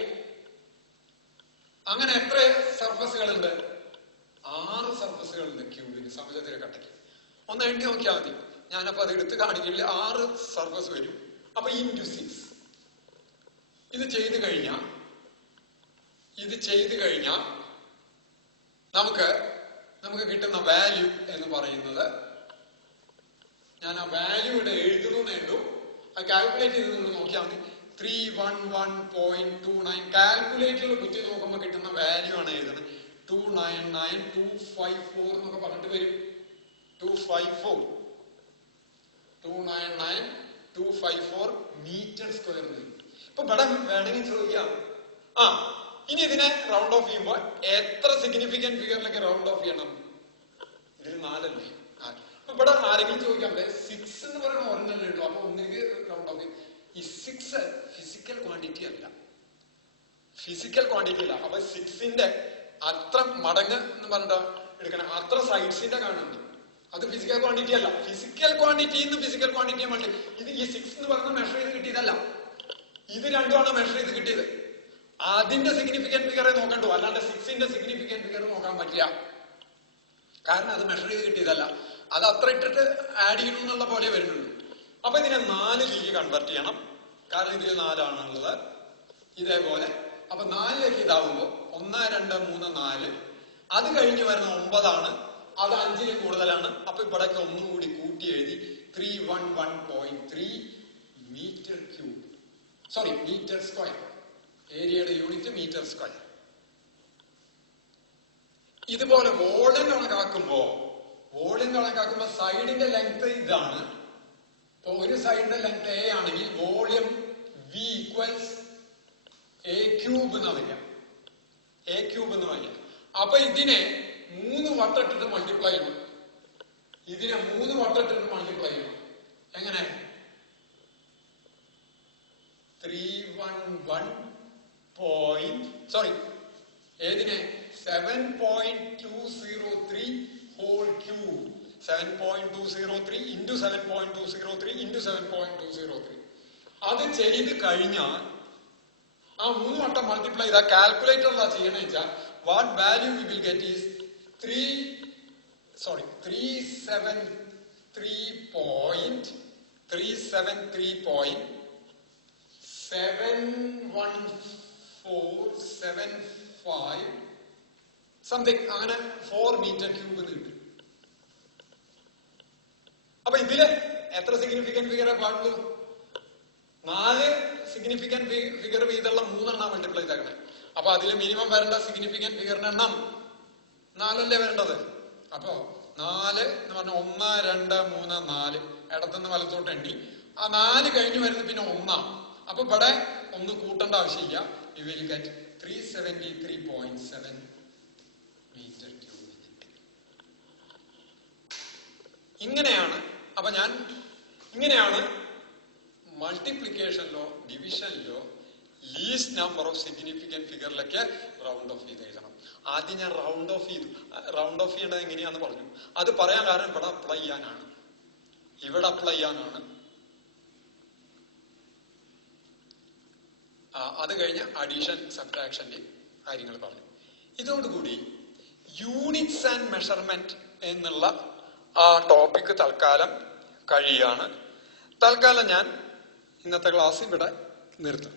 അങ്ങനെ എത്ര സർഫസുകളുണ്ട്? 6 സർഫസുകളുണ്ട് ക്യൂബിന്, സമചതുര കട്ടയ്ക്ക്. ഒന്ന് എണ്ണി നോക്കിയാൽ മതി. ഞാനപ്പോ അത് എടുത്ത് കാണിക്കില്ല. 6 സർഫസ് വരും. അപ്പൊ × 6. ഇത് ചെയ്തു കഴിഞ്ഞാൽ നമുക്ക് കിട്ടുന്ന വാല്യൂ എന്ന് പറയുന്നത്, ഞാൻ ആ വാല്യൂ ഇവിടെ എഴുതുന്നേ ഉള്ളൂ. അത് കാൽക്കുലേറ്റ് ചെയ്ത് നിങ്ങൾ നോക്കിയാൽ മതി. 311.29 കാൽക്കുലേറ്ററിൽ കുത്തി നോക്കുമ്പോൾ കിട്ടുന്ന വാല്യൂ ആണ് എഴുതുന്നത്. 299,254 എന്നൊക്കെ പറഞ്ഞിട്ട് വരും. 299,254 മീറ്റർ സ്ക്വയർ വരും. ഇപ്പൊ ഇവിടെ വേണമെങ്കിൽ ചോദിക്കാം, ഇനി ഇതിനെ റൗണ്ട് ഓഫ് ചെയ്യുമ്പോൾ എത്ര സിഗ്നിഫിക്കന്റ് ഫിഗറിലേക്ക് റൗണ്ട് ഓഫ് ചെയ്യണം? ഇതിൽ 4 അല്ലേ? അപ്പൊ ഇവിടെ ആരെങ്കിലും ചോദിക്കാം, 6 എന്ന് പറയുന്ന ഒരെണ്ണല്ലേ ഉള്ളൂ, അപ്പൊ ഒന്നിലേക്ക് റൗണ്ട് ഓഫ് ചെയ്യും. ഈ 6 ഫിസിക്കൽ ക്വാണ്ടിറ്റി അല്ല. അപ്പൊ 6ന്റെ അത്ര മടങ്ങ് എന്ന് പറഞ്ഞിട്ട് എടുക്കണം. അത്ര സൈഡ്സിന്റെ കാണുന്നുണ്ട്. അത് ഫിസിക്കൽ ക്വാണ്ടിറ്റി അല്ല. ഫിസിക്കൽ ക്വാണ്ടിറ്റി മൾട്ടി ഇത് ഈ 6 എന്ന് പറഞ്ഞ മെഷർ ചെയ്ത് കിട്ടിയതല്ല. ഇത് രണ്ടുമാണ് മെഷർ ചെയ്ത് കിട്ടിയത്. അതിന്റെ സിഗ്നിഫിക്കന്റ് ഫിഗറെ നോക്കണ്ടു, അല്ലാണ്ട് 6ന്റെ സിഗ്നിഫിക്കന്റ് ഫിഗർ നോക്കാൻ പറ്റില്ല. കാരണം അത് മെഷർ ചെയ്ത് കിട്ടിയതല്ല, അത് അത്ര ഇട്ടിട്ട് ആഡ് ചെയ്യണം എന്നുള്ള പോലെ വരുന്നുള്ളൂ. അപ്പൊ ഇതിനെ 4ലേക്ക് കൺവെർട്ട് ചെയ്യണം, കാരണം ഇതിൽ 4ആണുള്ളത്. ഇതേപോലെ അപ്പൊ 4ലേക്ക് ഇതാവുമ്പോ 1 2 3 4, അത് കഴിഞ്ഞ് വരുന്ന 9ആണ്, അത് 5ൽ കൂടുതലാണ്. അപ്പൊ ഇവിടേക്ക് ഒന്നുകൂടി കൂട്ടി എഴുതി 311.3 meter cube, sorry meter square. ഏരിയയുടെ യൂണിറ്റ് മീറ്റർ സ്ക്വയർ. ഇതുപോലെ വോളിയം കണക്കാക്കുമ്പോ സൈഡിന്റെ ലെങ്ത് ഇതാണ്. ഇപ്പൊ ഒരു സൈഡിന്റെ ലെങ്ത് എ ആണെങ്കിൽ volume V equals A cube എന്ന് പറയാം. അപ്പൊ ഇതിനെ 3 വട്ടമിട്ടിട്ട് മൾട്ടിപ്ലൈ ചെയ്യണം. എങ്ങനെ? 7.203 ഹോൾ ക്യൂബ്. 7.203 into 7.203 into 7.203. അത് ചെയ്ത് കഴിഞ്ഞാൽ ആ 3 വട്ടം മൾട്ടിപ്ലൈ ചെയ്താൽ കാൽക്കുലേറ്ററിലാ ചെയ്യണമെന്ന് വെച്ചാൽ what value we will get is 373.71475 something, അങ്ങനെ 4 മീറ്റർ ക്യൂബ് കിട്ടും. അപ്പൊ ഇതില് എത്ര സിഗ്നിഫിക്കന്റ് ഫിഗറെ പാടുള്ളൂ? 4 സിഗ്നിഫിക്കന്റ് ഫിഗർ വീതമുള്ള 3 മൾട്ടിപ്ലൈ ചെയ്തേക്കണേ. അപ്പൊ അതിൽ മിനിമം വരേണ്ട സിഗ്നിഫിക്കന്റ് ഫിഗറിന്റെ എണ്ണം 4 അല്ലേ വരേണ്ടത്? അപ്പൊ 4 എന്ന് പറഞ്ഞാൽ 1 2 3 4 ഇടത്തുനിന്ന് വലത്തോട്ട് എണ്ണി. ആ 4 കഴിഞ്ഞ് വരുന്നത് പിന്നെ 1. അപ്പൊ ഇവിടെ 1 കൂട്ടേണ്ട ആവശ്യമില്ല. You will get 373.7 metre cube. ഇങ്ങനെയാണ് മൾട്ടിപ്ലിക്കേഷനിലോ ഡിവിഷനിലോ ലീസ്റ്റ് നമ്പർ ഓഫ് സിഗ്നിഫിക്കന്റ് ഫിഗറിലൊക്കെ റൗണ്ട് ഓഫ് ചെയ്ത് എഴുതണം. ആദ്യം ഞാൻ റൗണ്ട് ഓഫ് ചെയ്യേണ്ടത് എങ്ങനെയാന്ന് പറഞ്ഞു. അത് പറയാൻ കാരണം ഇവിടെ അപ്ലൈ ചെയ്യാനാണ്. അത് കഴിഞ്ഞ് അഡീഷൻ സബ്ട്രാക്ഷന്റെ കാര്യങ്ങൾ പറഞ്ഞു. ഇതോടുകൂടി യൂണിറ്റ്സ് ആൻഡ് മെഷർമെന്റ് എന്നുള്ള ആ ടോപ്പിക് തൽക്കാലം കഴിയാണ്. തൽക്കാലം ഞാൻ ഇന്നത്തെ ക്ലാസ് ഇവിടെ നിർത്തും.